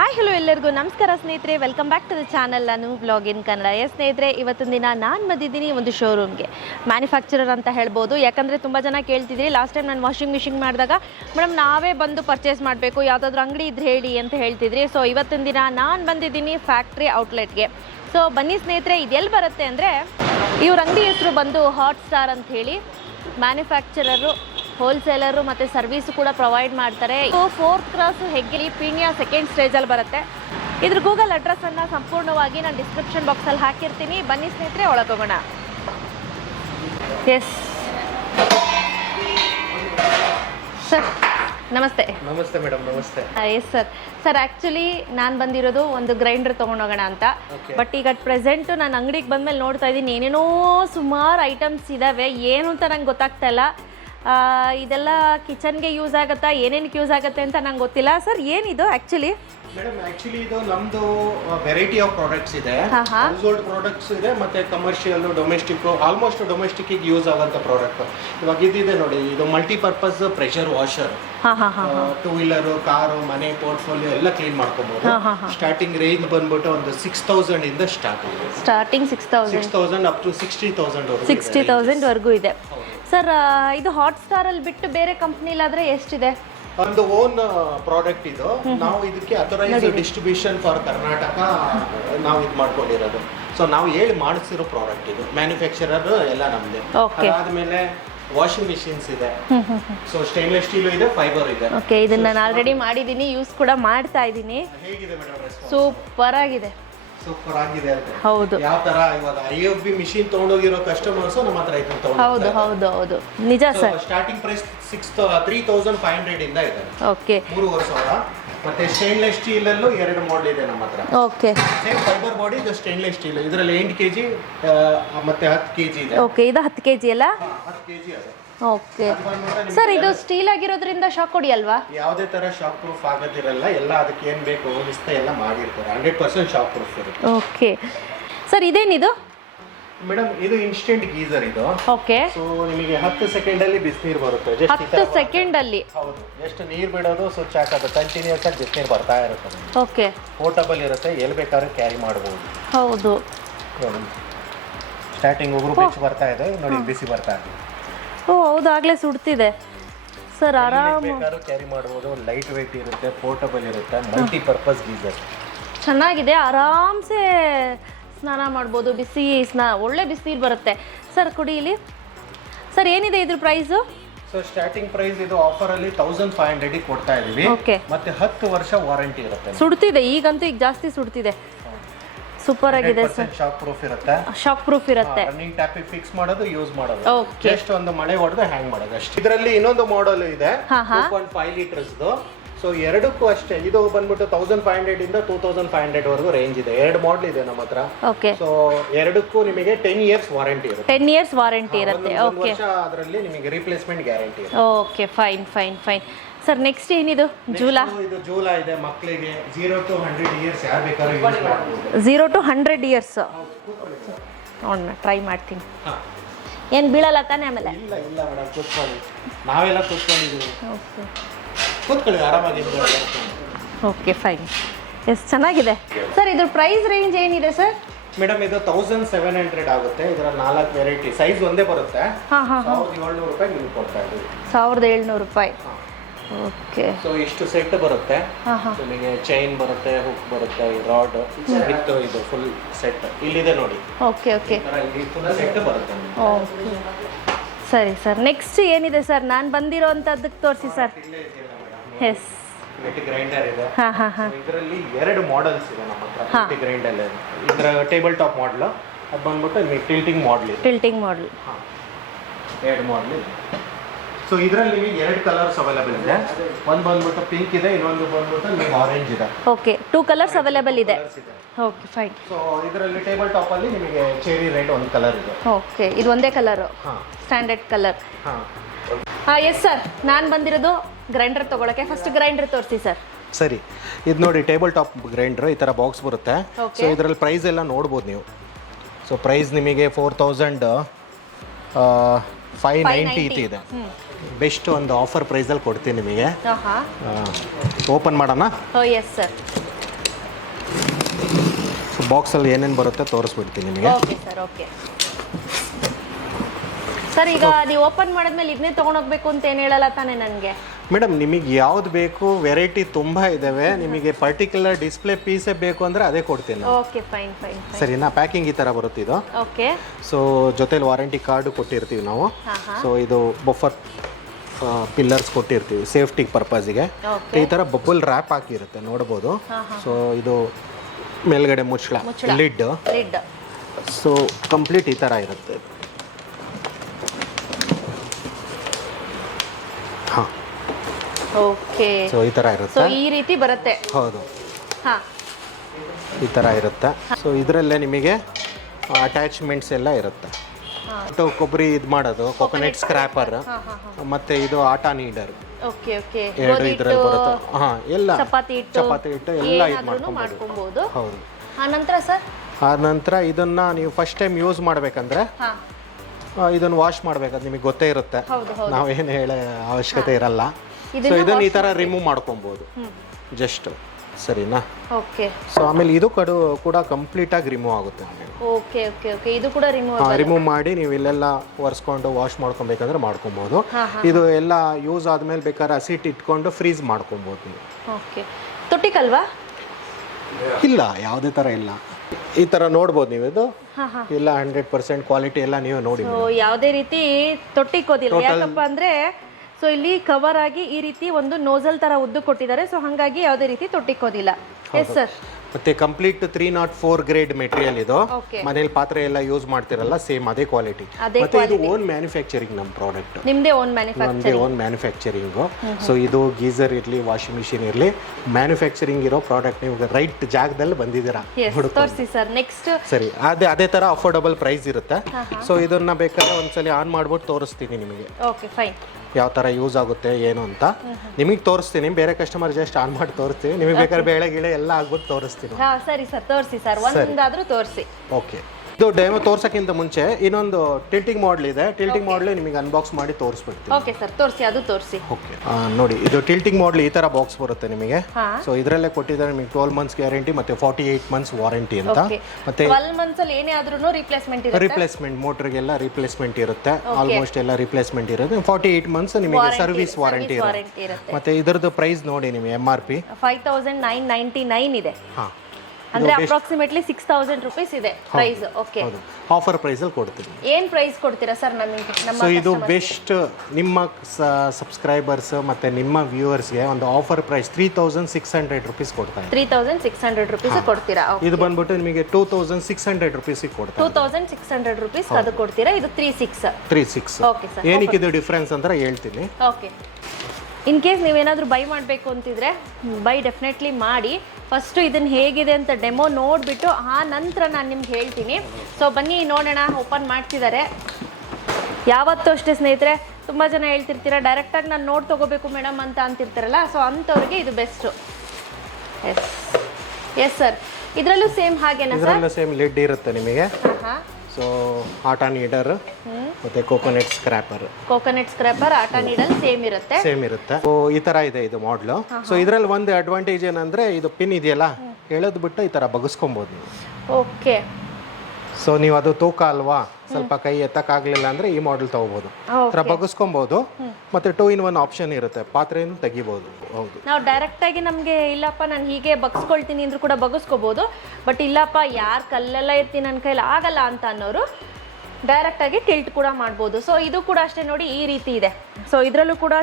Hi hello ಎಲ್ಲರಿಗೂ ನಮಸ್ಕಾರ ಸ್ನೇಹಿತರೆ, welcome back to the channel ನಾನು ವ್ಲಾಗ್ ಇನ್ ಕನ್ನಡ. ಸ್ನೇಹಿತರೆ, ಇವತ್ತಿನ ದಿನ ನಾನು ಬಂದಿದ್ದೀನಿ ಒಂದು ಶೋರೂಮ್ಗೆ, ಮ್ಯಾನುಫ್ಯಾಕ್ಚರರ್ ಅಂತ ಹೇಳ್ಬೋದು. ಯಾಕಂದರೆ ತುಂಬ ಜನ ಕೇಳ್ತಿದ್ರಿ, ಲಾಸ್ಟ್ ಟೈಮ್ ನಾನು ವಾಷಿಂಗ್ ಮಿಷಿನ್ ಮಾಡಿದಾಗ ಮೇಡಮ್ ನಾವೇ ಬಂದು ಪರ್ಚೇಸ್ ಮಾಡಬೇಕು, ಯಾವುದಾದ್ರೂ ಅಂಗಡಿ ಇದ್ರೆ ಹೇಳಿ ಅಂತ ಹೇಳ್ತಿದ್ರಿ. ಸೊ ಇವತ್ತಿನ ದಿನ ನಾನು ಬಂದಿದ್ದೀನಿ ಫ್ಯಾಕ್ಟ್ರಿ ಔಟ್ಲೆಟ್ಗೆ. ಸೊ ಬನ್ನಿ ಸ್ನೇಹಿತರೆ, ಇದೆಲ್ಲಿ ಬರುತ್ತೆ ಅಂದರೆ ಇವ್ರ ಅಂಗಡಿ ಹೆಸರು ಬಂದು ಹಾಟ್ಸ್ಟಾರ್ ಅಂತ ಹೇಳಿ. ಮ್ಯಾನುಫ್ಯಾಕ್ಚರರು, ಹೋಲ್ಸೇಲರು ಮತ್ತು ಸರ್ವಿಸು ಕೂಡ ಪ್ರೊವೈಡ್ ಮಾಡ್ತಾರೆ. 4th ಕ್ರಾಸ್ ಹೆಗ್ಗಿಲಿ ಪೀಣ್ಯ ಸೆಕೆಂಡ್ ಸ್ಟೇಜಲ್ಲಿ ಬರುತ್ತೆ. ಇದ್ರ ಗೂಗಲ್ ಅಡ್ರೆಸ್ಸನ್ನು ಸಂಪೂರ್ಣವಾಗಿ ನಾನು ಡಿಸ್ಕ್ರಿಪ್ಷನ್ ಬಾಕ್ಸಲ್ಲಿ ಹಾಕಿರ್ತೀನಿ. ಬನ್ನಿ ಸ್ನೇಹಿತರೆ, ಒಳಗೋಗೋಣ. ಎಸ್ ಸರ್, ನಮಸ್ತೆ. ನಮಸ್ತೆ ಮೇಡಮ್. ನಮಸ್ತೆ. Yes sir. ಸರ್ ಆ್ಯಕ್ಚುಲಿ ನಾನು ಬಂದಿರೋದು ಒಂದು ಗ್ರೈಂಡರ್ ತೊಗೊಂಡೋಗೋಣ ಅಂತ. ಬಟ್ ಈಗ ಅಟ್ ಪ್ರೆಸೆಂಟು ನಾನು ಅಂಗಡಿಗೆ ಬಂದಮೇಲೆ ನೋಡ್ತಾ ಇದ್ದೀನಿ, ಏನೇನೋ ಸುಮಾರು ಐಟಮ್ಸ್ ಇದ್ದಾವೆ. ಏನು ಅಂತ ನಂಗೆ ಗೊತ್ತಾಗ್ತಾ ಇಲ್ಲ. ಇದೆಲ್ಲ ಕಿಚನ್ಗೆ ಯೂಸ್ ಆಗುತ್ತಾ, ಏನೇನಕ್ಕೆ ಯೂಸ್ ಆಗುತ್ತೆ ಅಂತ ನಂಗೆ ಗೊತ್ತಿಲ್ಲ. ಸರ್ ಏನಿದು ಆ್ಯಕ್ಚುಲಿ? ಮೇಡಮ್ ಆಕ್ಚುಲಿ ಇದು ನಮ್ದು ವೆರೈಟಿ ಆಫ್ ಪ್ರಾಡಕ್ಟ್ಸ್ ಇದೆ. ಹೌಸ್ ಹೋಲ್ಡ್ ಪ್ರಾಡಕ್ಟ್ಸ್ ಇದೆ, ಮತ್ತೆ commercial, domestic, almost domestic use ಆಗೋಂಥ ಪ್ರಾಡಕ್ಟ್. ಇವಾಗ ಇದಿದೆ ನೋಡಿ, ಇದು multipurpose pressure washer. 2 wheeler, car, ಮನೆ, ಪೋರ್ಟ್ಫೋಲಿಯೋ ಎಲ್ಲ ಕ್ಲೀನ್ ಮಾಡ್ಕೋಬಹುದು. ಸ್ಟಾರ್ಟಿಂಗ್ ರೇಂಜ್ ಬಂದ್ಬಿಟ್ಟು ಒಂದು 6,000 ಇಂದ ಸ್ಟಾರ್ಟಿಂಗ್ 6,000 ಅಪ್ ಟು 60,000 ವರೆಗೂ ಇದೆ. ಸರ್ ಇದು ಹಾಟ್ಸ್ಟಾರ್ ಅಲ್ಲಿ ಬಿಟ್ಟು ಬೇರೆ ಕಂಪ್ನಿಲಾದ್ರೆ ಎಷ್ಟಿದೆ? ಒಂದು ಓನ್ ಪ್ರಾಡಕ್ಟ್ ಇದು. ನಾವು ಇದಕ್ಕೆ ಅಥರೈಸ್ ಡಿಸ್ಟ್ರಿಬ್ಯೂಷನ್ ಫಾರ್ ಕರ್ನಾಟಕ ನಾವು ಇದು ಮಾಡ್ಕೊಂಡಿರೋದು. ಸೊ ನಾವು ಹೇಳಿ ಮಾಡಿಸಿರೋ ಪ್ರಾಡಕ್ಟ್ ಇದು. ಮ್ಯಾನುಫ್ಯಾಕ್ಚರರ್ ಎಲ್ಲ ನಮ್ದೆ. ಅದಾದ್ಮೇಲೆ ವಾಷಿಂಗ್ ಮಿಷಿನ್ಸ್ ಇದೆ. ಸೊ ಸ್ಟೇನ್ಲೆಸ್ ಸ್ಟೀಲ್ ಇದೆ, ಫೈಬರ್ ಇದೆ. ಓಕೆ, ಇದನ್ನ ನಾನು ಆಲ್ರೆಡಿ ಮಾಡಿದ್ದೀನಿ, ಯೂಸ್ ಕೂಡ ಮಾಡ್ತಾ ಇದ್ದೀನಿ. ಹೇಗಿದೆ ಮೇಡಮ್? ಸೂಪರ್ ಆಗಿದೆ. ಸೂಪರ್ ಆಗಿದೆ ಅಂತ. ಹೌದು. ಯಾವ ತರ ಇವಾಗ IFB ಮಿಷಿನ್ ತಗೊಂಡೋಗಿರೋ ಕಸ್ಟಮರ್ಸ್ ನಮ್ಮ ಹತ್ರ ಇದನ್ನ ತಗೊಂಡು. ಹೌದು ಹೌದು ಹೌದು, ನಿಜ ಸರ್. ಸ್ಟಾರ್ಟಿಂಗ್ ಪ್ರೈಸ್ 3,500 ಇಂದ ಇದೆ. ಓಕೆ, 3,500. ಮತ್ತೆ ಸ್ಟೇನ್ಲೆಸ್ ಸ್ಟೀಲ್ ಅಲ್ಲೂ 2 ಮಾಡೆಲ್ ಇದೆ ನಮ್ಮ ಹತ್ರ. ಓಕೆ, ಸೇಮ್ ಫೈಬರ್ ಬಾಡಿ, ಇದು ಸ್ಟೇನ್ಲೆಸ್ ಸ್ಟೀಲ್. ಇದರಲ್ಲಿ 8 kg ಮತ್ತೆ 10 kg ಇದೆ. ಓಕೆ, ಇದು 10 kg ಅಲ್ಲ? 10 kg ಅದು. ಓಕೆ ಸರ್, ಇದು ಸ್ಟೀಲ್ ಆಗಿರೋದ್ರಿಂದ ಶಾಕ್ ಹೊಡಿಯಲ್ವಾ? ಯಾವುದೇ ತರ ಶಾಕ್ ಪ್ರೂಫ್ ಆಗೋದಿರಲ್ಲ. ಎಲ್ಲ ಅದಕ್ಕೆ ಏನ್ ಬೇಕು ವ್ಯವಸ್ಥೆ ಎಲ್ಲ ಮಾಡಿರ್ತಾರೆ. 100% ಶಾಕ್ ಪ್ರೂಫ್ ಇರುತ್ತೆ. ಓಕೆ ಸರ್, ಇದೇನಿದು? ಮೇಡಮ್ ಇದು ಇನ್ಸ್ಟೆಂಟ್ ಗೀಸರ್ ಇದು. ಓಕೆ. ಸೊ ನಿಮಗೆ 10 ಸೆಕೆಂಡ್ ಅಲ್ಲಿ ಬಿಸಿನೀರು ಬರುತ್ತೆ. 10 ಸೆಕೆಂಡ್ ಅಲ್ಲಿ? ಹೌದು. ಎಷ್ಟು ನೀರು ಬಿಡೋದು, ಸ್ವಿಚ್ ಹಾಕೋದು, ಕಂಟಿನ್ಯೂಸ್ ಆಗಿ ಬಿಸಿನೀರು ಬರ್ತಾ ಇರುತ್ತೆ. ಓಕೆ. ಪೋರ್ಟಬಲ್ ಇರುತ್ತೆ, ಎಲ್ಲಿ ಬೇಕಾದ್ರೂ ಕ್ಯಾರಿ ಮಾಡಬಹುದು. ಹೌದು. ಸ್ಟಾರ್ಟಿಂಗ್ ಉಗುರು ಬೆಚ್ಚ ಬರ್ತಾ ಇದೆ ನೋಡಿ, ಬಿಸಿ ಬರ್ತಾ ಇದೆ. ಓ ಹೌದು, ಆಗ್ಲೇ ಸುಡ್ತಿದೆ ಸರ್. ಆರಾಮ ಬೇಕಾದ್ರೂ ಕ್ಯಾರಿ ಮಾಡಬಹುದು. ಲೈಟ್ ವೇಟ್ ಇರುತ್ತೆ, ಪೋರ್ಟಬಲ್ ಇರುತ್ತೆ, ಮಲ್ಟಿಪರ್ಪಸ್ ಗೀಸರ್. ಚೆನ್ನಾಗಿದೆ, ಆರಾಮ್ಸೆ ಸ್ನಾನ ಮಾಡ್ಬೋದು. ಒಳ್ಳೆ ಬಿಸಿನೀರು ಬರುತ್ತೆ. ಸರ್ ಕೊಡಿ ಇಲ್ಲಿ. ಸರ್ ಏನಿದೆ ಇದ್ರ ಪ್ರೈಸು? ಸೊ ಸ್ಟಾರ್ಟಿಂಗ್ ಪ್ರೈಸ್ ಇದು ಆಫರ್ ಅಲ್ಲಿ 1,500 ಕೊಡ್ತಾ ಇದೀವಿ. ಓಕೆ. ಮತ್ತೆ 10 ವರ್ಷ ವಾರಂಟಿ ಇರುತ್ತೆ. ಸುಡ್ತಿದೆ ಈಗಂತೂ, ಈಗ ಜಾಸ್ತಿ ಸುಡ್ತಿದೆ. ಸೂಪರ್ ಆಗಿದೆ ಸರ್. ಶಾಕ್ ಪ್ರೂಫ್ ಇರುತ್ತೆ. ಶಾಕ್ ಪ್ರೂಫ್ ಇರುತ್ತೆ. ರನ್ನಿಂಗ್ ಟ್ಯಾಪಿಗೆ ಫಿಕ್ಸ್ ಮಾಡೋದು, ಯೂಸ್ ಮಾಡೋದು. ಓಕೆ. ಜಸ್ಟ್ ಒಂದು ಮಳೆ ಹೊಡೆದು ಹ್ಯಾಂಗ್ ಮಾಡೋದು ಅಷ್ಟೇ. ಇದರಲ್ಲಿ ಇನ್ನೊಂದು ಮಾಡೆಲ್ ಇದೆ, 2.5 ಲೀಟರ್ಸ್ದು. ಸೊ ಎರಡಕ್ಕೂ ಅಷ್ಟೇ. ಇದು ಬಂದ್ಬಿಟ್ಟು 1,500 ಇಂದ 2,500 ವರೆಗೂ ರೇಂಜ್ ಇದೆ. 2 ಮಾಡೆಲ್ ಇದೆ ನಮ್ಮ ಹತ್ರ. ಓಕೆ. ಸೊ ಎರಡಕ್ಕೂ ನಿಮಗೆ 10 ಇಯರ್ಸ್ ವಾರಂಟಿ ಇರುತ್ತೆ. 10 ಇಯರ್ಸ್ ವಾರಂಟಿ ಇರುತ್ತೆ. ಓಕೆ. ಅದರಲ್ಲಿ ನಿಮಗೆ ರಿಪ್ಲೇಸ್ಮೆಂಟ್ ಗ್ಯಾರಂಟಿ ಇದೆ. Okay, fine fine fine. Sir next ಏನಿದು? ಜೂಲಾ. ಇದು ಜೂಲಾ ಇದೆ. ಮಕ್ಕಳಿಗೆ 0 to 100 ಇಯರ್ಸ್ ಯಾರು ಬೇಕಾದ್ರೂ ಯೂಸ್ ಮಾಡಬಹುದು. 0 to 100 ಇಯರ್ಸ್ ನೋಡೋಣ, ಟ್ರೈ ಮಾಡ್ತೀನಿ. ಏನು ಬೀಳಲ್ಲ ತಾನೇ ಆಮೇಲೆ? ಇಲ್ಲ ಇಲ್ಲ ಮೇಡಮ್, ಕೂತ್ಕೊಳ್ಳಿ. ನಾವೆಲ್ಲ ಕೂತ್ಕೊಂಡಿದ್ದೀವಿ. ಓಕೆ, ಕೂತ್ಕೊಳ್ಳಿ ಆರಾಮಾಗಿ. Okay fine. ಎಸ್, ಚೆನ್ನಾಗಿದೆ ಸರ್. ಇದ್ರ ಪ್ರೈಸ್ ರೇಂಜ್ ಏನಿದೆ ಸರ್? ಮೇಡಮ್ ಇದು 1,700 ಆಗುತ್ತೆ. ಇದರ 4 ವೆರೈಟಿ ಸೈಜ್ ಒಂದೇ ಬರುತ್ತೆ. 1,700 ರೂಪಾಯಿ ನಿಮ್ಗೆ ಕೊಡ್ತಾ ಇದ್ದೀವಿ. 1,700 ರೂಪಾಯಿ. ಓಕೆ. ಸೊ ಇಷ್ಟು ಸೆಟ್ ಬರುತ್ತೆ. ನಿಮಗೆ ಚೈನ್ ಬರುತ್ತೆ, ಹುಕ್ ಬರುತ್ತೆ, ರಾಡ್ ವಿತ್ ಇದು ಫುಲ್ ಸೆಟ್ ಇಲ್ಲಿದೆ ನೋಡಿ. ಓಕೆ ಓಕೆ, ಸೆಟ್ ಬರುತ್ತೆ. ಓಕೆ ಸರಿ ಸರ್. ನೆಕ್ಸ್ಟ್ ಏನಿದೆ ಸರ್? ನಾನು ಬಂದಿರೋಂಥದ್ದಕ್ಕೆ ತೋರಿಸಿ ಸರ್. ಎಸ್, ವೆಟ್ ಗ್ರೈಂಡರ್ ಇದೆ. ಇದರಲ್ಲಿ 2 ಮಾಡೆಲ್ಸ್ ಇದೆ ನಮ್ಮ ಹತ್ರ. ವೆಟ್ ಗ್ರೈಂಡರ್ ಇದರ ಟೇಬಲ್ ಟಾಪ್ ಮಾಡಲ್, ಅದು ಬಂದ್ಬಿಟ್ಟು ನಿಮಗೆ ಟಿಲ್ಟಿಂಗ್ ಮಾಡಲ್. ಟಿಲ್ಟಿಂಗ್ ಮಾಡಲ್ 2 ಮಾಡಲ್ ಇದೆ. ಸೊ ಇದರಲ್ಲಿ ನಿಮಗೆ 2 ಕಲರ್ಸ್ ಅವೈಲೇಬಲ್ ಇದೆ. ಒಂದು ಬಂದ್ಬಿಟ್ಟು ಪಿಂಕ್ ಇದೆ, ಇನ್ನೊಂದು ಬಂದ್ಬಿಟ್ಟು ನಿಮಗೆ ಆರೆಂಜ್ ಇದೆ. ಓಕೆ, 2 ಕಲರ್ಸ್ ಅವೈಲೇಬಲ್ ಇದೆ. Okay fine. ಸೊ ಇದರಲ್ಲಿ ಟೇಬಲ್ ಟಾಪ್ ಅಲ್ಲಿ ನಿಮಗೆ ಚೆರಿ ರೆಡ್ ಒಂದು ಕಲರ್ ಇದೆ. ಓಕೆ, ಇದು ಒಂದೇ colour, standard colour. Yes sir, ನಾನು ಬಂದಿರೋದು ಗ್ರೈಂಡರ್ ತಗೊಳಕ್ಕೆ. ಫಸ್ಟ್ ಗ್ರೈಂಡರ್ ತೋರಿಸಿ ಸರ್. ಸರಿ, ಇದು ನೋಡಿ ಟೇಬಲ್ ಟಾಪ್ ಗ್ರೈಂಡರ್. ಈ ಥರ ಬಾಕ್ಸ್ ಬರುತ್ತೆ. ಸೊ ಇದರಲ್ಲಿ ಪ್ರೈಸ್ ಎಲ್ಲ ನೋಡ್ಬೋದು ನೀವು. ಸೊ ಪ್ರೈಸ್ ನಿಮಗೆ 4,590 ಇದೆ. ಬೆಸ್ಟ್ ಒಂದು ಆಫರ್ ಪ್ರೈಸಲ್ಲಿ ಕೊಡ್ತೀನಿ ನಿಮಗೆ. ಓಪನ್ ಮಾಡೋಣ. Yes sir. ಸೊ ಬಾಕ್ಸಲ್ಲಿ ಏನೇನು ಬರುತ್ತೆ ತೋರಿಸ್ಬಿಡ್ತೀನಿ ನಿಮಗೆ. Okay sir, okay sir. ಈಗ ನೀವು ಓಪನ್ ಮಾಡಿದ್ಮೇಲೆ ಇದನ್ನೇ ತೊಗೊಂಡೋಗ್ಬೇಕು ಅಂತ ಏನು ಹೇಳಲ್ಲ ತಾನೇ ನನಗೆ? ಮೇಡಮ್ ನಿಮಗೆ ಯಾವ್ದು ಬೇಕು ವೆರೈಟಿ ತುಂಬ ಇದ್ದಾವೆ. ನಿಮಗೆ ಪರ್ಟಿಕ್ಯುಲರ್ ಡಿಸ್ಪ್ಲೇ ಪೀಸೇ ಬೇಕು ಅಂದರೆ ಅದೇ ಕೊಡ್ತೀನಿ. Okay fine fine. ಸರಿನಾ? ಪ್ಯಾಕಿಂಗ್ ಈ ಥರ ಬರುತ್ತೆ ಇದು. ಓಕೆ. ಸೊ ಜೊತೆಲಿ ವಾರಂಟಿ ಕಾರ್ಡು ಕೊಟ್ಟಿರ್ತೀವಿ ನಾವು. ಸೊ ಇದು ಬಫರ್ ಪಿಲ್ಲರ್ಸ್ ಕೊಟ್ಟಿರ್ತೀವಿ ಸೇಫ್ಟಿ ಪರ್ಪಸ್ಗೆ. ಈ ಥರ ಬಬಲ್ ರ್ಯಾಪ್ ಹಾಕಿರುತ್ತೆ ನೋಡ್ಬೋದು. ಸೊ ಇದು ಮೇಲ್ಗಡೆ ಮುಚ್ಚಳ ಲಿಡ್. ಸೊ ಕಂಪ್ಲೀಟ್ ಈ ಥರ ಇರುತ್ತೆ. ಹಾಂ ಓಕೆ. ಸೊ ಈ ಥರ ಇರುತ್ತೆ. ಸೊ ಈ ರೀತಿ ಬರುತ್ತೆ. ಹೌದು, ಹಾಂ ಈ ಥರ ಇರುತ್ತೆ. ಸೊ ಇದರಲ್ಲೇ ನಿಮಗೆ ಅಟ್ಯಾಚ್ಮೆಂಟ್ಸ್ ಎಲ್ಲ ಇರುತ್ತೆ. ಕೊಬ್ಬರಿ ಇದು ಮಾಡೋದು ಕೊಕೊನಟ್ ಸ್ಕ್ರ್ಯಾಪರ್, ಮತ್ತೆ ಇದು ಆಟಾ ನೀಡರ್. Okay okay. ಎರಡು ಇದರಲ್ಲಿ ಬರುತ್ತೆ. ಹಾಂ ಎಲ್ಲ ಚಪಾತಿ ಹಿಟ್ಟು ಎಲ್ಲ ಇದು ಮಾಡ್ಕೊಬಹುದು. ಹೌದು. ಆನಂತರ ಸರ್, ಆ ನಂತರ ಇದನ್ನ ನೀವು ಫಸ್ಟ್ ಟೈಮ್ ಯೂಸ್ ಮಾಡಬೇಕಂದ್ರೆ ಇದನ್ನು ವಾಶ್ ಮಾಡಬೇಕಾದ್ರೆ ನಿಮಗೆ ಗೊತ್ತೇ ಇರುತ್ತೆ, ನಾವೇನು ಹೇಳೋ ಅವಶ್ಯಕತೆ ಇರಲ್ಲ. ಸೊ ಇದನ್ನು ಈ ಥರ ರಿಮೂವ್ ಮಾಡ್ಕೊಬೋದು ಜಸ್ಟ್. ಸರಿನಾ? ಓಕೆ. ಸೊ ಆಮೇಲೆ ಇದು ಕೂಡ ಕಂಪ್ಲೀಟಾಗಿ ರಿಮೂವ್ ಆಗುತ್ತೆ. Okay okay okay. ಇದು ಕೂಡ ರಿಮೂವ್ ಮಾಡಿ ನೀವು ಇಲ್ಲೆಲ್ಲ ಒರೆಸ್ಕೊಂಡು ವಾಶ್ ಮಾಡ್ಕೊಬೇಕಂದ್ರೆ ಮಾಡ್ಕೊಬೋದು. ಇದು ಎಲ್ಲ ಯೂಸ್ ಆದಮೇಲೆ ಬೇಕಾದ್ರೆ ಹಸಿಟ್ಟು ಇಟ್ಕೊಂಡು ಫ್ರೀಸ್ ಮಾಡ್ಕೊಬೋದು ನೀವು. ಓಕೆ. ತೊಟ್ಟಿಕಲ್ವಾ? ಇಲ್ಲ, ಯಾವುದೇ ಥರ ಇಲ್ಲ. ಈ ಥರ ನೋಡ್ಬೋದು ನೀವು. ಇದು ಇಲ್ಲ 100% ಕ್ವಾಲಿಟಿ ಎಲ್ಲ ನೀವು ನೋಡಿ. ಯಾವುದೇ ರೀತಿ ತೊಟ್ಟಿಕೋದಿಲ್ಲ. ಯಾಕಪ್ಪ ಅಂದ್ರೆ ಸೊ ಇಲ್ಲಿ ಕವರ್ ಆಗಿ ಈ ರೀತಿ ಒಂದು ನೋಸಲ್ ತರ ಉದ್ದು ಕೊಟ್ಟಿದ್ದಾರೆ. ಸೊ ಹಾಗಾಗಿ ಯಾವುದೇ ರೀತಿ ತೊಟ್ಟಿಕೋದಿಲ್ಲ. Yes sir. ಮತ್ತೆ ಕಂಪ್ಲೀಟ್ 304 ಗ್ರೇಡ್ ಮೆಟೀರಿಯಲ್ ಇದು. ಮನೇಲಿ ಪಾತ್ರೆ ಎಲ್ಲ ಯೂಸ್ ಮಾಡ್ತಿರಲ್ಲ, ಸೇಮ್ ಅದೇ ಕ್ವಾಲಿಟಿ. ಮತ್ತೆ ಇದು ಓನ್ ಮ್ಯಾನುಫ್ಯಾಕ್ಚರಿಂಗ್ ನಮ್ಮ ಪ್ರಾಡಕ್ಟ್. ನಿಮ್ದೇ ಓನ್ ಮ್ಯಾನುಫ್ಯಾಕ್ಚರಿಂಗ್. ಸೊ ಇದು ಗೀಸರ್ ಇರಲಿ, ವಾಷಿಂಗ್ ಮಿಷಿನ್ ಇರಲಿ, ಮ್ಯಾನುಫ್ಯಾಕ್ಚರಿಂಗ್ ಇರೋ ಪ್ರಾಡಕ್ಟ್. ನೀವು ರೈಟ್ ಜಾಗದಲ್ಲಿ ಬಂದಿದ್ದೀರಾ. ತೋರಿಸಿ ಸರ್ ನೆಕ್ಸ್ಟ್. ಸರಿ, ಅದೇ ತರ ಅಫೋರ್ಡಬಲ್ ಪ್ರೈಸ್ ಇರುತ್ತೆ. ಸೊ ಇದನ್ನ ಬೇಕಾದ್ರೆ ಒಂದ್ಸಲಿ ಆನ್ ಮಾಡ್ಬಿಟ್ಟು ತೋರಿಸ್ತೀನಿ ನಿಮಗೆ. Okay fine. ಯಾವ ಥರ ಯೂಸ್ ಆಗುತ್ತೆ ಏನು ಅಂತ ನಿಮಗೆ ತೋರಿಸ್ತೀನಿ. ಬೇರೆ ಕಸ್ಟಮರ್ ಜಸ್ಟ್ ಆನ್ ಮಾಡಿ ತೋರಿಸ್ತೀನಿ. ನಿಮಗೆ ಬೇಕಾದ್ರೆ ಬೇಳೆ ಗಿಳೆ ಎಲ್ಲ ಆಗ್ಬಿಟ್ಟು ತೋರಿಸ್ತೀನಿ. ಸರಿ ಸರ್, ತೋರಿಸಿ ಸರ್, ಒಂದಾದ್ರೂ ತೋರಿಸಿ. ಓಕೆ. ಇದು ಡೆಮೋ ತೋರ್ಸಕ್ಕಿಂತ ಮುಂಚೆ ಇನ್ನೊಂದು ಟಿಲ್ಟಿಂಗ್ ಮಾಡಲ್ ಇದೆ. ಟಿಲ್ಟಿಂಗ್ ಮಾಡಲ್ ನಿಮಗೆ ಅನ್ಬಾಕ್ಸ್ ಮಾಡಿ ತೋರಿಸ್ಬಿಡ್ತೀನಿ. ಓಕೆ ಸರ್, ತೋರಿಸಿ, ಅದು ತೋರಿಸಿ. ಓಕೆ. ನೋಡಿ, ಇದು ಟಿಲ್ಟಿಂಗ್ ಮಾಡಲ್ ಈ ತರ ಬಾಕ್ಸ್ ಬರುತ್ತೆ ನಿಮಗೆ. ಸೊ ಇದರಲ್ಲೇ ಕೊಟ್ಟಿದ್ದಾರೆ ನಿಮಗೆ 12 ಮಂತ್ಸ್ ಗ್ಯಾರಂಟಿ ಮತ್ತೆ 48 ಮಂತ್ಸ್ ವಾರಂಟಿ ಅಂತ. ಮತ್ತೆ 12 ಮಂತ್ಸ್ ಅಲ್ಲಿ ಏನೇ ಆದ್ರೂ ರಿಪ್ಲೇಸ್ಮೆಂಟ್ ಇರುತ್ತೆ. ರಿಪ್ಲೇಸ್ಮೆಂಟ್ ಮೋಟರ್ಗೆಲ್ಲ ರಿಪ್ಲೇಸ್ಮೆಂಟ್ ಇರುತ್ತೆ. ಆಲ್ಮೋಸ್ಟ್ ಎಲ್ಲ ರಿಪ್ಲೇಸ್ಮೆಂಟ್ ಇರುತ್ತೆ. 48 ಮಂತ್ಸ್ ನಿಮಗೆ ಸರ್ವಿಸ್ ವಾರಂಟಿ ಇರುತ್ತೆ. ಮತ್ತೆ ಇದರದ್ದು ಪ್ರೈಸ್ ನೋಡಿ ನಿಮಗೆ MRP 5999 ಇದೆ. ಅಂದ್ರೆ ಅಪ್ರಾಕ್ಸಿಮೇಟ್ಲಿ 6000 ರೂಪೀಸ್ ಇದೆ ಪ್ರೈಸ್. ಓಕೆ. ಆಫರ್ ಪ್ರೈಸ್ ಅಲ್ಲಿ ಕೊಡ್ತೀನಿ. ಏನ್ ಪ್ರೈಸ್ ಕೊಡ್ತೀರಾ ಸರ್ ನಮಗೆ? ಸೊ ಇದು ಬೆಸ್ಟ್ ನಿಮ್ಮ ಸಬ್ಸ್ಕ್ರೈಬರ್ಸ್ ಮತ್ತೆ ನಿಮ್ಮ ವ್ಯೂವರ್ಸ್ಗೆ ಒಂದು ಆಫರ್ ಪ್ರೈಸ್ 3600 ರೂಪೀಸ್ ಕೊಡ್ತಾ ಇದ್ದೀನಿ. 3600 ರೂಪೀಸ್ ಕೊಡ್ತೀರಾ? ಇದು ಬಂದ್ಬಿಟ್ಟು ನಿಮಗೆ 2600 ರೂಪೀಸ್ ಕೊಡ್ತಾ. 2600 ರೂಪೀಸ್ ಅದು ಕೊಡ್ತೀರಾ. ಇದು 36. Okay sir. ಏನಕ್ಕೆ ಇದು ಡಿಫರೆನ್ಸ್ ಅಂತ ಹೇಳ್ತೀನಿ. ಓಕೆ. ಇನ್ ಕೇಸ್ ನೀವೇನಾದರೂ ಬೈ ಮಾಡಬೇಕು ಅಂತಿದ್ರೆ ಬೈ ಡೆಫಿನೆಟ್ಲಿ ಮಾಡಿ. ಫಸ್ಟು ಇದನ್ನು ಹೇಗಿದೆ ಅಂತ ಡೆಮೋ ನೋಡಿಬಿಟ್ಟು ಆ ನಂತರ ನಾನು ನಿಮ್ಗೆ ಹೇಳ್ತೀನಿ. ಸೊ ಬನ್ನಿ ನೋಡೋಣ. ಓಪನ್ ಮಾಡ್ತಿದ್ದಾರೆ. ಯಾವತ್ತೂ ಅಷ್ಟೇ ಸ್ನೇಹಿತರೆ, ತುಂಬ ಜನ ಹೇಳ್ತಿರ್ತೀರ ಡೈರೆಕ್ಟಾಗಿ ನಾನು ನೋಡಿ ತೊಗೋಬೇಕು ಮೇಡಮ್ ಅಂತ ಅಂತಿರ್ತಾರಲ್ಲ. ಸೊ ಅಂಥವ್ರಿಗೆ ಇದು ಬೆಸ್ಟು. Yes sir. ಇದರಲ್ಲೂ ಸೇಮ್ ಹಾಗೇನಾ ಸರ್? ಇದರಲ್ಲೂ ಸೇಮ್ ಲಿಡ್ ಇರುತ್ತೆ ನಿಮಗೆ. ಸೊ ಆಟಾ ನೀಡರ್ ಮತ್ತೆ ಕೋಕೋನಟ್ ಸ್ಕ್ರ್ಯಾಪರ್ ಆಟಾ ನೀಡಲ್ ಸೇಮ್ ಇರುತ್ತೆ. ಸೊ ಈ ತರ ಇದೆ ಇದು ಮಾಡಲು. ಸೊ ಇದರಲ್ಲಿ ಒಂದು ಅಡ್ವಾಂಟೇಜ್ ಏನಂದ್ರೆ ಇದು ಪಿನ್ ಇದೆಯಲ್ಲ, ಎಳೆದು ಬಿಟ್ಟು ಈ ತರ ಬಗಸ್ಕೊಬಹುದು ನೀವು. ಓಕೆ. ಸೊ ನೀವು ಅದು ತೂಕ ಅಲ್ವಾ, ಸ್ವಲ್ಪ ಕೈ ಎತ್ತಕ್ಕಾಗಲಿಲ್ಲ ಅಂದ್ರೆ ಈ ಮಾಡೆಲ್ ತಗೋಬಹುದು. ತರ ಬಗಸ್ಕೊಬಹುದು. ಮತ್ತೆ 2-in-1 ಆಪ್ಷನ್ ಇರುತ್ತೆ, ಪಾತ್ರೆಯನ್ನು ತೆಗಿಬಹುದು. ಹೌದು. ನಾವು ಡೈರೆಕ್ಟ್ ಆಗಿ ನಮಗೆ ಇಲ್ಲಪ್ಪ ನಾನು ಹೀಗೆ ಬಗ್ಸ್ಕೊಳ್ತೀನಿ ಅಂದ್ರೂ ಕೂಡ ಬಗಸ್ಕೋಬಹುದು. ಬಟ್ ಇಲ್ಲಪ್ಪ ಯಾರು ಕಲ್ಲೆಲ್ಲ ಎತ್ತಿ ನನ್ನ ಕೈಲಿ ಆಗಲ್ಲ ಅಂತ ಅನ್ನೋರು ಡೈರೆಕ್ಟ್ ಆಗಿ ಟಿಲ್ಟ್ ಕೂಡ ಮಾಡ್ಬೋದು. ಸೊ ಇದು ಕೂಡ ಅಷ್ಟೇ ನೋಡಿ, ಈ ರೀತಿ ಇದೆ. ಸೊ ಇದರಲ್ಲೂ ಕೂಡ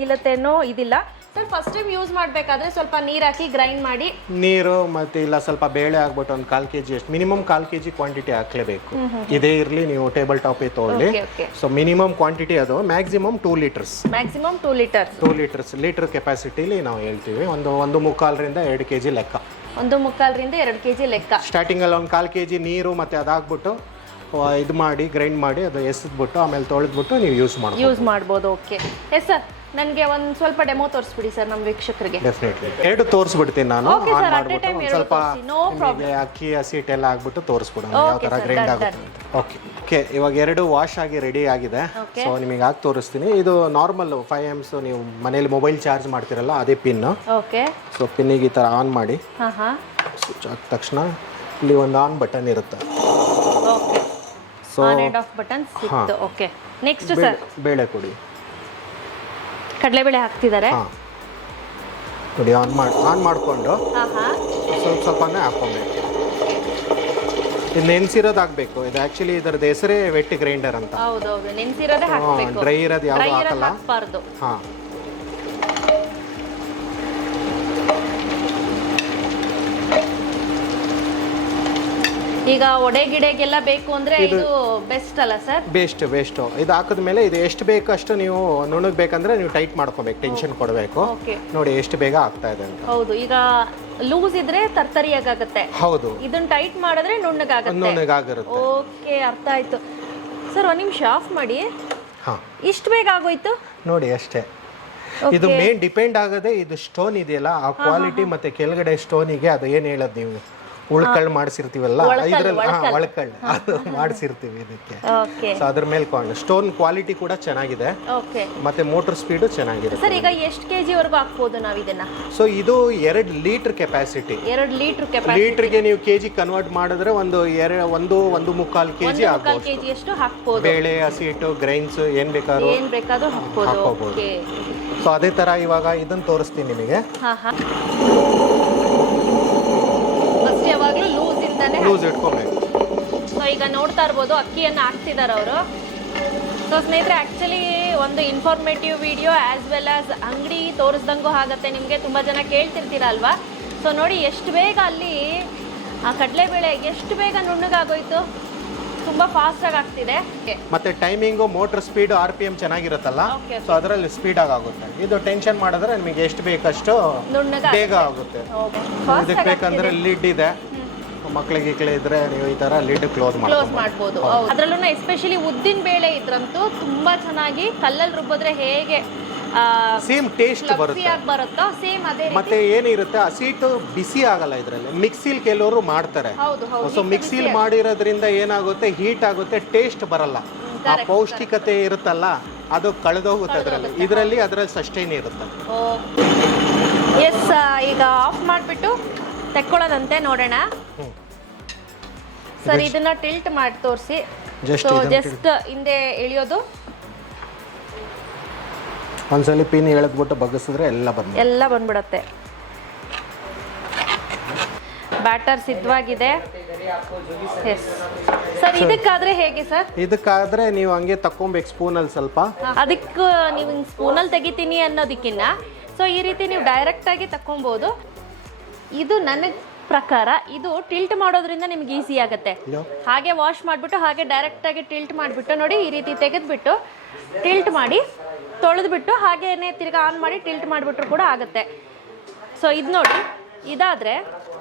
ಗಿಲ್ಲತ್ತೆ ಅನ್ನೋ ಇದಿಲ್ಲ. ಸರ್ ಫಸ್ಟ್ ಟೈಮ್ ಯೂಸ್ ಮಾಡಬೇಕಾದ್ರೆ ಸ್ವಲ್ಪ ನೀರು ಹಾಕಿ ಗ್ರೈಂಡ್ ಮಾಡಿ, ನೀರು ಮತ್ತೆ ಇಲ್ಲ ಸ್ವಲ್ಪ ಬೇಳೆ ಆಗ್ಬಿಟ್ಟು ಒಂದು 1/4 kg ಅಷ್ಟು ಮಿನಿಮಮ್ 1/4 kg ಕ್ವಾಂಟಿಟಿ ಹಾಕ್ಲೇಬೇಕು. ಇದೇ ಇರಲಿ, ನೀವು ಟೇಬಲ್ ಟಾಪ್ ತಗೊಳ್ಳಿ. ಸೊ ಮಿನಿಮಮ್ ಕ್ವಾಂಟಿಟಿ ಅದು ಮ್ಯಾಕ್ಸಿಮಮ್ 2 ಲೀಟರ್ಸ್. 2 ಲೀಟರ್ಸ್ ಲೀಟರ್ ಕೆಪಾಸಿಟಿಲಿ ನಾವು ಹೇಳ್ತೀವಿ. ಒಂದು 1.25 ರಿಂದ 2 kg ಲೆಕ್ಕ. 1.25 ರಿಂದ 2 kg ಲೆಕ್ಕ. ಸ್ಟಾರ್ಟಿಂಗ್ ಅಲ್ಲಿ ಒಂದು 1/4 kg ನೀರು ಮತ್ತೆ ಅದಾಗ್ಬಿಟ್ಟು ಇದು ಮಾಡಿ ಗ್ರೈಂಡ್ ಮಾಡಿ ಅದು ಎಸೆದ್ಬಿಟ್ಟು ಆಮೇಲೆ ತೊಳೆದ್ಬಿಟ್ಟು ನೀವು ಯೂಸ್ ಮಾಡ್ಬೋದು. ಓಕೆ. ಎಸ್ ಸರ್, ನನಗೆ ಒಂದು ಸ್ವಲ್ಪ ಡೆಮೋ ತೋರಿಸ್ಬಿಡಿ ಸರ್ ನಮ್ಮ ವೀಕ್ಷಕರಿಗೆ. ಡೆಫಿನೆಟ್ಲಿ ಎರಡು ತೋರಿಸ್ಬಿಡ್ತೀನಿ ನಾನು. ಸ್ವಲ್ಪ ಅಕ್ಕಿ ಹಸಿಟ್ ಎಲ್ಲ ಆಗ್ಬಿಟ್ಟು ತೋರಿಸ್ಬಿಡೋಣ ಯಾವ ಥರ ಗ್ರೈಂಡ್ ಆಗುತ್ತೆ ಅಂತ. ಓಕೆ. ಇವಾಗ 2 ವಾಶ್ ಆಗಿ ರೆಡಿ ಆಗಿದೆ. ಸೊ ನಿಮಗೆ ಆಗಿ ತೋರಿಸ್ತೀನಿ. ಇದು ನಾರ್ಮಲ್ 5 amps ನೀವು ಮನೇಲಿ ಮೊಬೈಲ್ ಚಾರ್ಜ್ ಮಾಡ್ತಿರಲ್ಲ ಅದೇ ಪಿನ್. ಓಕೆ. ಸೊ ಪಿನ್ನಿಗೆ ಈ ಥರ ಆನ್ ಮಾಡಿ ಸ್ವಿಚ್ ಆದ ತಕ್ಷಣ ಇಲ್ಲಿ ಒಂದು ಆನ್ ಬಟನ್ ಇರುತ್ತೆ. Okay, so on and of button ಸಿಕ್ತು. ಓಕೆ, ನೆಕ್ಸ್ಟ್ ಸರ್ ಬೇಳೆ ಕೊಡಿ. ಕಡಲೆಬೇಳೆ ಹಾಕ್ತಿದ್ದಾರೆ. ಹಾಂ ನೋಡಿ, ಆನ್ ಮಾಡಿಕೊಂಡು ಸ್ವಲ್ಪನೇ ಹಾಕ್ಕೊಬೇಕು. ಇದು ನೆನೆಸಿರೋದು ಹಾಕಬೇಕು. ಇದು ಆ್ಯಕ್ಚುಲಿ ಇದರದ್ದು ಹೆಸರೇ ವೆಟ್ ಗ್ರೈಂಡರ್ ಅಂತ. ಹೌದೌದು, ನೆನೆಸಿರೋದೇ ಹಾಕಬೇಕು. ಡ್ರೈ ಇರೋದು ಯಾವುದು ಹಾಕಲ್ಲ. ಹಾಕಬಾರ್ದು. ಹಾಂ, ಈಗ ಒಡೆ ಗಿಡೆಗೆಲ್ಲ ಬೇಕು ಅಂದ್ರೆ ಇದು ಬೆಸ್ಟ್ ಅಲ್ಲ ಸರ್? ಬೆಸ್ಟ್. ಇದು ಹಾಕಿದ್ಮೇಲೆ ಇದು ಎಷ್ಟು ಬೇಕು ಅಷ್ಟು ನೀವು ನುಣ್ಣಗಬೇಕಂದ್ರೆ ನೀವು ಟೈಟ್ ಮಾಡ್ಕೋಬೇಕು, ಟೆನ್ಷನ್ ಕೊಡಬೇಕು. ನೋಡಿ ಎಷ್ಟು ಬೇಗ ಆಗ್ತಾ ಇದೆ ಅಂತ. ಹೌದು, ಈಗ ಲೂಸ್ ಇದ್ರೆ ತರ್ತರಿಯಾಗುತ್ತೆ. ಹೌದು, ಇದನ್ನ ಟೈಟ್ ಮಾಡಿದ್ರೆ ನುಣ್ಣಗಾಗುತ್ತೆ. ಓಕೆ, ಅರ್ಥ ಆಯ್ತು ಸರ್. ಒಂದು ನಿಮಿಷ ಆಫ್ ಮಾಡಿ. ಹಾಂ, ಇಷ್ಟು ಬೇಗ ಆಗೋಯ್ತು ನೋಡಿ ಅಷ್ಟೇ. ಇದು ಮೇನ್ ಡಿಪೆಂಡ್ ಆಗದೆ ಇದು ಸ್ಟೋನ್ ಇದೆಯಲ್ಲ ಆ ಕ್ವಾಲಿಟಿ ಮತ್ತೆ ಕೆಳಗಡೆ ಸ್ಟೋನಿಗೆ ಅದು ಏನು ಹೇಳೋದು ನೀವು ಉಳ್ಕಳ್ಳು ಮಾಡಿಸಿರ್ತೀವಲ್ಲ ಇದರಲ್ಲಿ ಒಳಕಳ್ಳು ಅದು ಮಾಡಿಸಿರ್ತೀವಿ ಇದಕ್ಕೆ. ಸೊ ಅದ್ರ ಮೇಲೆ ಸ್ಟೋನ್ ಕ್ವಾಲಿಟಿ ಕೂಡ ಚೆನ್ನಾಗಿದೆ ಮತ್ತೆ ಮೋಟರ್ ಸ್ಪೀಡು ಚೆನ್ನಾಗಿದೆ. ಸರ್, ಈಗ ಎಷ್ಟು ಕೆಜಿ ವರೆಗೂ ಹಾಕ್ಬೋದು ನಾವು ಇದನ್ನ? ಸೊ ಇದು 2 ಲೀಟರ್ ಕೆಪಾಸಿಟಿ. 2 ಲೀಟರ್ ಲೀಟರ್ಗೆ ನೀವು ಕೆಜಿ ಕನ್ವರ್ಟ್ ಮಾಡಿದ್ರೆ ಒಂದು 1.25 ಕೆಜಿ ಆಗ್ಬೋದು. ಕೆಜಿ ಅಷ್ಟು ಹಾಕ್ಬೋದು. ಬೇಳೆ, ಹಸಿ ಹಿಟ್ಟು, ಗ್ರೈನ್ಸ್ ಏನ್ ಬೇಕಾದ್ರೂ ಹಾಕೋಬಹುದು. ಸೊ ಅದೇ ತರ ಇವಾಗ ಇದನ್ನ ತೋರಿಸ್ತೀನಿ ನಿಮಗೆ. ಯಾವಾಗಲೂ ಲೂಸ್ ಇಟ್ಕೋಬೇಕು. ಸೊ ಈಗ ನೋಡ್ತಾ ಇರ್ಬೋದು ಅಕ್ಕಿಯನ್ನು ಹಾಕ್ತಿದ್ದಾರೆ ಅವರು. ಸೊ ಸ್ನೇಹಿತರೆ, ಆ್ಯಕ್ಚುಲಿ ಒಂದು informative video as well as ಅಂಗಡಿ ತೋರಿಸ್ದಂಗೂ ಆಗುತ್ತೆ. ನಿಮಗೆ ತುಂಬ ಜನ ಕೇಳ್ತಿರ್ತೀರಲ್ವಾ. ಸೊ ನೋಡಿ ಎಷ್ಟು ಬೇಗ ಅಲ್ಲಿ ಆ ಕಡಲೆಬೇಳೆ ಎಷ್ಟು ಬೇಗ ನುಣ್ಣಗಾಗೋಯ್ತು. ತುಂಬ ಫಾಸ್ಟಾಗಿ ಆಗ್ತಿದೆ. ಮತ್ತೆ ಟೈಮಿಂಗು, ಮೋಟರ್ ಸ್ಪೀಡ್, RPM ಚೆನ್ನಾಗಿರುತ್ತಲ್ಲ, ಸೊ ಅದರಲ್ಲಿ ಸ್ಪೀಡಾಗಿ ಆಗುತ್ತೆ. ಇದು ಟೆನ್ಷನ್ ಮಾಡಿದ್ರೆ ನಿಮಗೆ ಎಷ್ಟು ಬೇಕಷ್ಟು ಬೇಗ ಆಗುತ್ತೆ. ಇದಕ್ಕೆ ಬೇಕಂದ್ರೆ ಲಿಡ್ ಇದೆ, ಮಕ್ಕಳಿಗೆ ಇದ್ರೆ ನೀವು ಈ ತರ ಲಿಡ್ ಕ್ಲೋಸ್ ಮಾಡ್ಬೋದು. ಅದರಲ್ಲೂ ಎಸ್ಪೆಷಲಿ ಉದ್ದಿನ ಬೇಳೆ ಇದ್ರಂತೂ ತುಂಬಾ ಚೆನ್ನಾಗಿ ಕಲ್ಲಲ್ಲಿ ರುಬ್ಬಿದ್ರೆ ಹೇಗೆ ಸೇಮ್ ಟೇಸ್ಟ್ ಬರುತ್ತೋ ಸೇಮ್ ಅದೇ. ಮತ್ತೆ ಏನಿರುತ್ತೆ ಹಸಿಟ್ಟು ಬಿಸಿ ಆಗಲ್ಲ ಇದರಲ್ಲಿ. ಮಿಕ್ಸಿಲ್ ಕೆಲವರು ಮಾಡ್ತಾರೆ. ಸೊ ಮಿಕ್ಸಿಲ್ ಮಾಡಿರೋದ್ರಿಂದ ಏನಾಗುತ್ತೆ, ಹೀಟ್ ಆಗುತ್ತೆ, ಟೇಸ್ಟ್ ಬರಲ್ಲ. ಆ ಪೌಷ್ಟಿಕತೆ ಇರುತ್ತಲ್ಲ ಅದು ಕಳೆದೋಗುತ್ತೆ ಇದರಲ್ಲಿ ಸಸ್ಟೈನ್ ಇರುತ್ತೆ. ಎಸ್, ಈಗ ಆಫ್ ಮಾಡಿಬಿಟ್ಟು ತೆಕ್ಕೊಳ್ಳೋದಂತೆ ನೋಡೋಣ ಸರ್. ಇದನ್ನ ಟಿಲ್ಟ್ ಮಾಡಿ ತೋರಿಸಿ. ಜಸ್ಟ್ ಹಿಂದೆ ಎಳೆಯೋದು, ಒಂದ್ಸಲಿ ಪಿನ್ ಎಳೆದ್ಬಿಟ್ಟು ಬಗ್ಗಿಸಿದ್ರೆ ಎಲ್ಲ ಬಂದ್ಬಿಡುತ್ತೆ. ಬ್ಯಾಟರ್ ಸಿದ್ಧವಾಗಿದೆ. ಸರ್, ಇದಕ್ಕಾದ್ರೆ ಹೇಗೆ ಸರ್? ಇದಕ್ಕಾದ್ರೆ ನೀವು ಹಂಗೆ ತಕ್ಕೊಬೇಕು ಸ್ಪೂನಲ್ಲಿ ಸ್ವಲ್ಪ. ಅದಕ್ಕೆ ನೀವು ಸ್ಪೂನಲ್ಲಿ ತೆಗಿತೀನಿ ಅನ್ನೋದಕ್ಕಿಂತ ಸೊ ಈ ರೀತಿ ನೀವು ಡೈರೆಕ್ಟ್ ಆಗಿ ತಕ್ಕೊಬಹುದು. ಇದು ನನ್ನ ಪ್ರಕಾರ ಇದು ಟಿಲ್ಟ್ ಮಾಡೋದ್ರಿಂದ ನಿಮ್ಗೆ ಈಸಿ ಆಗುತ್ತೆ. ಹಾಗೆ ವಾಶ್ ಮಾಡಿಬಿಟ್ಟು ಹಾಗೆ ಡೈರೆಕ್ಟ್ ಆಗಿ ಟಿಲ್ಟ್ ಮಾಡಿಬಿಟ್ಟು ನೋಡಿ ಈ ರೀತಿ ತೆಗೆದ್ಬಿಟ್ಟು ಟಿಲ್ಟ್ ಮಾಡಿ ತೊಳೆದ್ಬಿಟ್ಟು ಹಾಗೇನೆ ತಿರ್ಗಾ ಆನ್ ಮಾಡಿ ಟಿಲ್ಟ್ ಮಾಡಿಬಿಟ್ರು ಕೂಡ ಆಗುತ್ತೆ. ಸೊ ಇದು ನೋಡಿ, ಇದಾದರೆ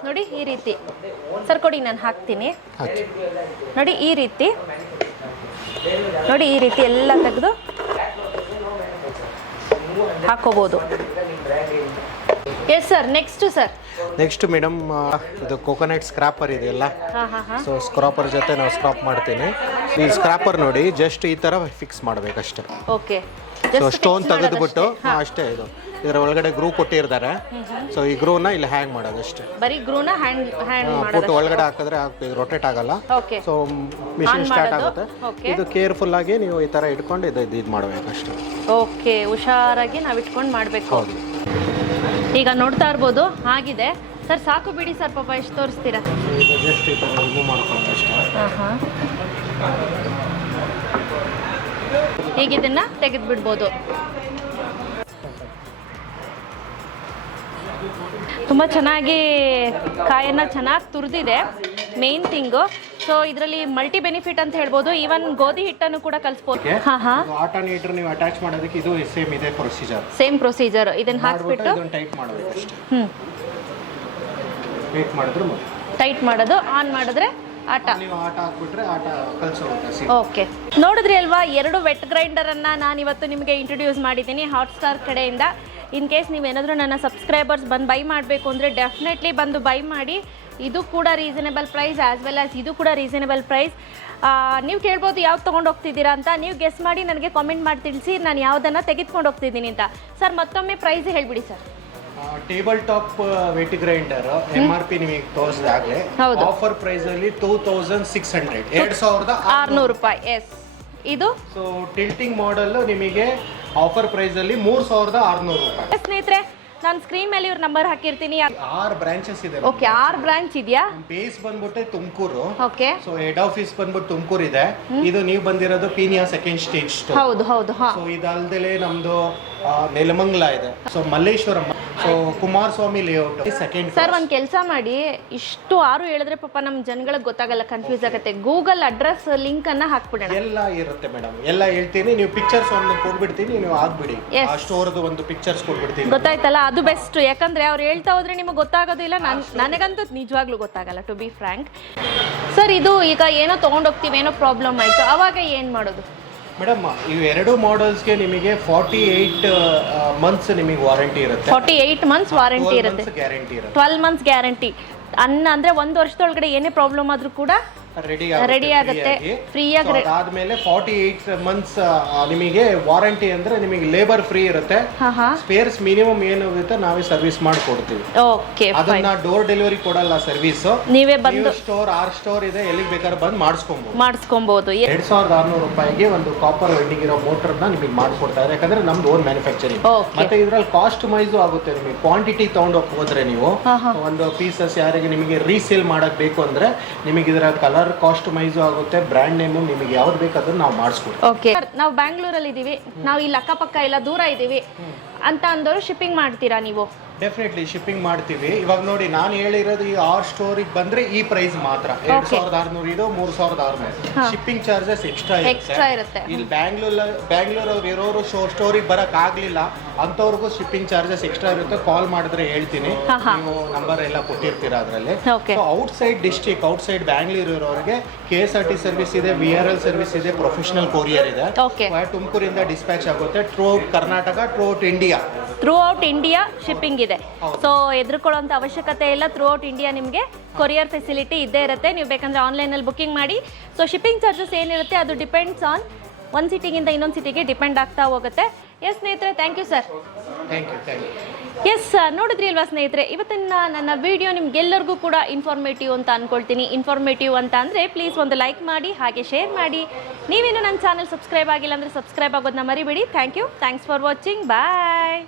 ನೋಡಿ ಈ ರೀತಿ ಸರ್ ಕೊಡಿ, ನಾನು ಹಾಕ್ತೀನಿ ನೋಡಿ. ಈ ರೀತಿ ನೋಡಿ, ಈ ರೀತಿ ಎಲ್ಲ ತೆಗೆದು ಹಾಕೋಬೋದು. Yes sir. ನೆಕ್ಸ್ಟ್ ಮೇಡಮ್, ಇದು ಕೋಕೋನಟ್ ಸ್ಕ್ರಾಪರ್ ಇದೆಯಲ್ಲ, ಸೊ ಸ್ಕ್ರಾಪರ್ ಜೊತೆ ನಾವು ಸ್ಕ್ರಾಪ್ ಮಾಡ್ತೀನಿ. ಈ ಸ್ಕ್ರಾಪರ್ ನೋಡಿ ಜಸ್ಟ್ ಈ ತರ ಫಿಕ್ಸ್ ಮಾಡಬೇಕಷ್ಟೇ. ಓಕೆ, ಸೊ ಸ್ಟೋನ್ ತೆಗೆದುಬಿಟ್ಟು ಅಷ್ಟೇ. ಇದರ ಒಳಗಡೆ ಗ್ರೂ ಕೊಟ್ಟಿರ್ತಾರೆ. ಸೊ ಈ ಗ್ರೂನ ಇಲ್ಲಿ ಹ್ಯಾಂಗ್ ಮಾಡೋದು ಅಷ್ಟೇ. ಬರೀ ಗ್ರೂನ ಪುಟ್ಟು ಒಳಗಡೆ ಹಾಕಿದ್ರೆ ರೊಟೇಟ್ ಆಗಲ್ಲ. ಸೊ ಮಿಷಿನ್ ಸ್ಟಾರ್ಟ್ ಆಗುತ್ತೆ. ಇದು ಕೇರ್ಫುಲ್ ಆಗಿ ನೀವು ಈ ತರ ಇಟ್ಕೊಂಡು ಇದು ಮಾಡಬೇಕಷ್ಟೇ. ಓಕೆ, ಹುಷಾರಾಗಿ ನಾವು ಇಟ್ಕೊಂಡು ಮಾಡಬೇಕು. ಈಗ ನೋಡ್ತಾ ಇರ್ಬೋದು ಆಗಿದೆ ಸರ್. ಸಾಕು ಬಿಡಿ ಸರ್, ಪಾಪ ಎಷ್ಟು ತೋರಿಸ್ತೀರಾ. ಈಗ ಇದನ್ನ ತೆಗೆದು ಬಿಡ್ಬೋದು. ತುಂಬ ಚೆನ್ನಾಗಿ ಕಾಯನ್ನು ಚೆನ್ನಾಗಿ ತುರಿದಿದೆ ಮೇನ್ ಥಿಂಗು. ಸೊ ಇದರಲ್ಲಿ ಮಲ್ಟಿ ಬೆನಿಫಿಟ್ ಅಂತ ಹೇಳ್ಬೋದು. ಈವನ್ ಗೋಧಿ ಹಿಟ್ಟನ್ನು ಕೂಡ ಕಲಿಸ್ಬೋದು. ಆಲ್ಟರ್ನೇಟರ್ ನೀವು ಅಟ್ಯಾಚ್ ಮಾಡೋದಕ್ಕೆ ಇದು ಸೇಮ್ ಇದೆ ಪ್ರೊಸೀಜರ್. Same procedure. ಇದನ್ನ ಹಾಕ್ಬಿಟ್ಟು ಟೈಟ್ ಮಾಡಬೇಕು ಅಷ್ಟೇ. ಟೈಟ್ ಮಾಡೋದು, ಆನ್ ಮಾಡಿದ್ರೆ ಆಟ ಹಾಕ್ಬಿಟ್ರೆ ಆಟ ಕಲಿಸೋಗುತ್ತೆ. ಓಕೆ, ನೋಡಿದ್ರಿ ಅಲ್ವಾ, 2 ವೆಟ್ ಗ್ರೈಂಡರನ್ನು ನಾನು ಇವತ್ತು ನಿಮಗೆ ಇಂಟ್ರೊಡ್ಯೂಸ್ ಮಾಡಿದ್ದೀನಿ ಹಾಟ್ಸ್ಟಾರ್ ಕಡೆಯಿಂದ. ಇನ್ ಕೇಸ್ ನೀವೇನಾದರೂ ನನ್ನ ಸಬ್ಸ್ಕ್ರೈಬರ್ಸ್ ಬಂದು ಬೈ ಮಾಡಬೇಕು ಅಂದರೆ ಡೆಫಿನೆಟ್ಲಿ ಬಂದು ಬೈ ಮಾಡಿ. ಇದು ಕೂಡ reasonable price as well as ಇದು ಕೂಡ ರೀಸನೇಬಲ್ ಪ್ರೈಸ್. ನೀವು ಕೇಳ್ಬೋದು ಯಾವ್ದು ತೊಗೊಂಡು ಹೋಗ್ತಿದ್ದೀರಾ ಅಂತ. ನೀವು ಗೆಸ್ ಮಾಡಿ ನನಗೆ ಕಾಮೆಂಟ್ ಮಾಡಿ ತಿಳಿಸಿ ನಾನು ಯಾವುದನ್ನು ತೆಗೆದುಕೊಂಡು ಹೋಗ್ತಿದ್ದೀನಿ ಅಂತ. ಸರ್, ಮತ್ತೊಮ್ಮೆ ಪ್ರೈಸ್ ಹೇಳಿಬಿಡಿ sir. Table top wet grinder MRP ನಿಮಗೆ ತೋರಿಸಿದಾಗಲೇ ಹೌದು. ಆಫರ್ ಪ್ರೈಸ್ ಅಲ್ಲಿ 2600 600 ರೂಪಾಯಿ. ಎಸ್, ಇದು ಸೊ ಟಿಲ್ಟಿಂಗ್ ಮಾಡೆಲ್ ನಿಮಗೆ ಆಫರ್ ಪ್ರೈಸ್ ಅಲ್ಲಿ 3600 ರೂಪಾಯಿ. ಸ್ನೇಹಿತರೆ, ನಾನು ಸ್ಕ್ರೀನ್ ಮೇಲೆ ಇವ್ರ ನಂಬರ್ ಹಾಕಿರ್ತೀನಿ. 6 ಬ್ರಾಂಚಸ್ ಇದೆ. ಓಕೆ, 6 ಬ್ರಾಂಚ್ ಇದೆಯಾ? ಬೇಸ್ ಬಂದ್ಬಿಟ್ಟು Tumakuru. Okay. So head office ಬಂದ್ಬಿಟ್ಟು ತುಮಕೂರು ಇದೆ. ಇದು ನೀವು ಬಂದಿರೋದು ಪೀನಿಯಾ ಸೆಕೆಂಡ್ ಸ್ಟೇಜ್ ಸ್ಟೋರ್. ಹೌದು ಹೌದು. ಹಾ. ಸೊ ಇದಲ್ದಲೆ ನಮ್ದು ನೆಲಮಂಗಲ ಇದೆ. So Malleshwaram, so Kumaraswamy layout second. Sir, ಒಂದು ಕೆಲಸ ಮಾಡಿ, ಇಷ್ಟು 6 ಹೇಳಿದ್ರೆ ಪಾಪ ನಮ್ಮ ಜನಗಳಿಗೆ ಗೊತ್ತಾಗಲ್ಲ, ಕನ್ಫ್ಯೂಸ್ ಆಗುತ್ತೆ. ಗೂಗಲ್ ಅಡ್ರೆಸ್ ಲಿಂಕ್ ಅನ್ನ ಹಾಕ್ಬಿಡೋಣ. ಎಲ್ಲ ಇರುತ್ತೆ ಮೇಡಮ್, ಎಲ್ಲ ಹೇಳ್ತೀನಿ. ನೀವು ಪಿಕ್ಚರ್ಸ್ ಒಂದು ಕೊಡ್ಬಿಡ್ತೀನಿ, ನೀವು ಆಗ್ಬಿಡಿ. ಆ ಸ್ಟೋರ್ದು ಒಂದು ಪಿಕ್ಚರ್ಸ್ ಕೊಡ್ಬಿಡ್ತೀನಿ. ಗೊತ್ತಾಯ್ತಲ್ಲ, ಅದು ಬೆಸ್ಟ್. ಯಾಕಂದ್ರೆ ಅವ್ರು ಹೇಳ್ತಾ ಹೋದ್ರೆ ನಿಮಗೆ ಗೊತ್ತಾಗೋದಿಲ್ಲ. ನನಗಂತೂ ನಿಜವಾಗ್ಲೂ ಗೊತ್ತಾಗಲ್ಲ, ಟು ಬಿ ಫ್ರ್ಯಾಂಕ್. ಸರ್, ಇದು ಈಗ ಏನೋ ತೊಗೊಂಡೋಗ್ತೀವಿ, ಏನೋ ಪ್ರಾಬ್ಲಮ್ ಆಯಿತು, ಅವಾಗ ಏನು ಮಾಡೋದು? ಮೇಡಮ್, ಇವು 2 ಮಾಡೆಲ್ಸ್ಗೆ ನಿಮಗೆ 48 ಮಂತ್ಸ್ ನಿಮಗೆ ವಾರಂಟಿ ಇರುತ್ತೆ. 48 ಮಂತ್ಸ್ ವಾರಂಟಿ ಇರುತ್ತೆ. ಗ್ಯಾರಂಟಿ ಇರುತ್ತೆ. 12 ಮಂತ್ಸ್ ಗ್ಯಾರಂಟಿ ಅಂದ್ರೆ 1 ವರ್ಷದೊಳಗಡೆ ಏನೇ ಪ್ರಾಬ್ಲಮ್ ಆದ್ರೂ ಕೂಡ ರೆಡಿ ಆಗುತ್ತೆ ಫ್ರೀಯಾಗಿ. ಅದಾದ್ಮೇಲೆ 48 ಮಂತ್ಸ್ ನಿಮಗೆ ವಾರಂಟಿ ಅಂದ್ರೆ ನಿಮಗೆ ಲೇಬರ್ ಫ್ರೀ ಇರುತ್ತೆ. ಸ್ಪೇರ್ಸ್ ಮಿನಿಮಮ್ ಏನು ಇರುತ್ತೆ ನಾವೇ ಸರ್ವಿಸ್ ಮಾಡಿ ಕೊಡ್ತೀವಿ. ಓಕೆ, ಅದನ್ನ ಡೋರ್ ಡೆಲಿವರಿ ಕೊಡಲ್ಲ ಸರ್ವಿಸ್. ನೀವೇ ಬಂದು ಸ್ಟೋರ್ ಇದೆ, ಎಲ್ಲಿಗೆ ಬೇಕಾದ್ರೆ ಬಂದು ಮಾಡಿಸ್ಕೊಬಹುದು. 2600 ರೂಪಾಯಿಗೆ ಒಂದು ಕಾಪರ್ ವೆಂಡಿಂಗ್ ಇರೋ ಮೋಟರ್ ನ ನಿಮಗೆ ಮಾಡ್ಕೊಡ್ತಾ ಇದೆ. ಯಾಕಂದ್ರೆ ನಮ್ದು ಓನ್ ಮ್ಯಾನುಫ್ಯಾಕ್ಚರಿಂಗ್. ಮತ್ತೆ ಇದ್ರಲ್ಲಿ ಕಾಸ್ಟಮೈಸ್ ಆಗುತ್ತೆ. ನಿಮಗೆ ಕ್ವಾಂಟಿಟಿ ತಗೊಂಡೋಗಿ ಹೋದ್ರೆ ನೀವು ಒಂದು ಪೀಸಸ್ ಯಾರಿಗೆ ನಿಮಗೆ ರೀಸೇಲ್ ಮಾಡಕ್ ಬೇಕು ಅಂದ್ರೆ ನಿಮಗೆ ಇದರ ಕಲರ್ ಕಾಸ್ಟಮೈಸ್ ಆಗುತ್ತೆ. ಬ್ರ್ಯಾಂಡ್ ನೇಮು ನಿಮಗೆ ಯಾವ್ದು ಬೇಕಾದ್ರೂ ನಾವು ಮಾಡಿಸ್ಕೊಡ್ತೀವಿ. ಓಕೆ. ನಾವು ಬ್ಯಾಂಗ್ಳೂರಲ್ಲಿ ಇದೀವಿ, ನಾವು ಇಲ್ಲಿ ಅಕ್ಕಪಕ್ಕ ಎಲ್ಲ ದೂರ ಇದೀವಿ ಅಂತ ಅಂದವರು ಶಿಪ್ಪಿಂಗ್ ಮಾಡ್ತೀರಾ ನೀವು? ಡೆಫಿನೆಟ್ಲಿ ಶಿಪ್ಪಿಂಗ್ ಮಾಡ್ತೀವಿ. ಇವಾಗ ನೋಡಿ, ನಾನು ಹೇಳಿರೋದು ಈ 6 ಸ್ಟೋರಿಗೆ ಬಂದ್ರೆ ಈ ಪ್ರೈಸ್ ಮಾತ್ರ 2600 ಇದು 3600. ಶಿಪ್ಪಿಂಗ್ ಚಾರ್ಜಸ್ ಎಕ್ಸ್ಟ್ರಾ ಇರುತ್ತೆ. ಇಲ್ಲಿ ಬ್ಯಾಂಗ್ಳೂರ್ ಅವ್ರು ಇರೋರು ಸ್ಟೋರಿಗೆ ಬರಕ್ ಆಗ್ಲಿಲ್ಲ ಅಂತವ್ರಿಗೂ ಶಿಪ್ಪಿಂಗ್ ಚಾರ್ಜಸ್ ಎಕ್ಸ್ಟ್ರಾ ಇರುತ್ತೆ. ಕಾಲ್ ಮಾಡಿದ್ರೆ ಹೇಳ್ತೀನಿ, ನೀವು ನಂಬರ್ ಎಲ್ಲ ಕೊಟ್ಟಿರ್ತೀರಾ ಅದರಲ್ಲಿ. Out side district, out side Bangalore ಇರೋರಿಗೆ KSRT ಸರ್ವಿಸ್ ಇದೆ, VRL ಸರ್ವಿಸ್ ಇದೆ, ಪ್ರೊಫೆಷನಲ್ ಕೊರಿಯರ್ ಇದೆ. ತುಮಕೂರಿಂದ ಡಿಸ್ಪ್ಯಾಚ್ ಆಗುತ್ತೆ through out Karnataka, through out India shipping ಇದೆ. ಸೊ ಎದುರ್ಕೊಳ್ಳೋಂಥ ಅವಶ್ಯಕತೆ ಇಲ್ಲ. ಥ್ರೂ ಔಟ್ ಇಂಡಿಯಾ ನಿಮಗೆ ಕೊರಿಯರ್ ಫೆಸಿಲಿಟಿ ಇದ್ದೇ ಇರುತ್ತೆ. ನೀವು ಬೇಕಂದ್ರೆ ಆನ್ಲೈನಲ್ಲಿ ಬುಕ್ಕಿಂಗ್ ಮಾಡಿ. ಸೊ ಶಿಪ್ಪಿಂಗ್ ಚಾರ್ಜಸ್ ಏನಿರುತ್ತೆ ಅದು ಡಿಪೆಂಡ್ಸ್ ಆನ್ ಒಂದು ಸಿಟಿಗಿಂದ ಇನ್ನೊಂದು ಸಿಟಿಗೆ ಡಿಪೆಂಡ್ ಆಗ್ತಾ ಹೋಗುತ್ತೆ. ಎಸ್ ಸ್ನೇಹಿತರೆ, ಥ್ಯಾಂಕ್ ಯು ಸರ್. ಎಸ್, ನೋಡಿದ್ರಿ ಅಲ್ವಾ ಸ್ನೇಹಿತರೆ, ಇವತ್ತಿನ ನನ್ನ ವಿಡಿಯೋ ನಿಮ್ಗೆಲ್ಲರಿಗೂ ಕೂಡ ಇನ್ಫಾರ್ಮೇಟಿವ್ ಅಂತ ಅನ್ಕೊಳ್ತೀನಿ. ಇನ್ಫಾರ್ಮೇಟಿವ್ ಅಂತ ಅಂದರೆ ಪ್ಲೀಸ್ ಒಂದು ಲೈಕ್ ಮಾಡಿ, ಹಾಗೆ ಶೇರ್ ಮಾಡಿ. ನೀವೇನು ನನ್ನ ಚಾನಲ್ ಸಬ್ಸ್ಕ್ರೈಬ್ ಆಗಿಲ್ಲ ಅಂದರೆ ಸಬ್ಸ್ಕ್ರೈಬ್ ಆಗೋದನ್ನ ಮರಿಬೇಡಿ. Thank you, thanks for watching, bye.